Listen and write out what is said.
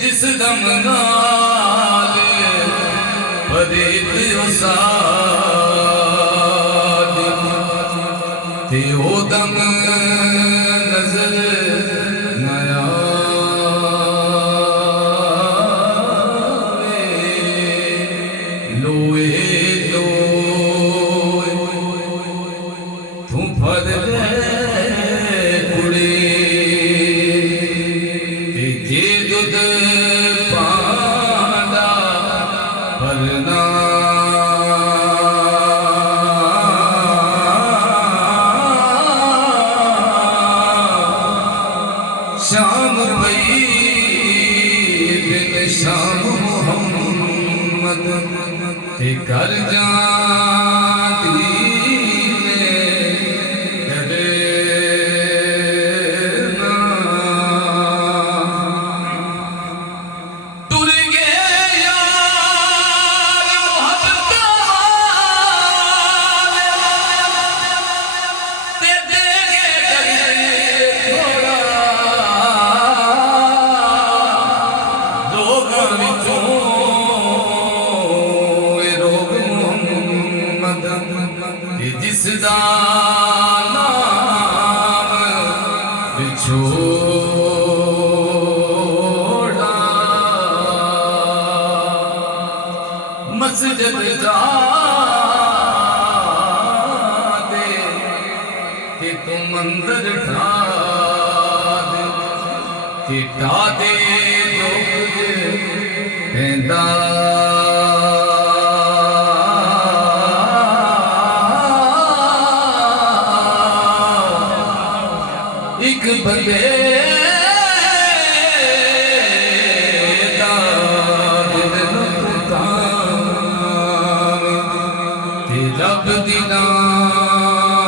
जिस दम नाल परे साद ते ओ दम नजर नया लोए लोए तू फर कुड़े जे दुध पांदा भरना शाम भई बिन शाम मोहम्मद ते कर जाती जिसदा नाम बिछोड़ा मस्जिद जा दे कि तुम अंदर ढा दे कि ढा दे कहता एक बंदे दा दिल नुकसान ते रब दी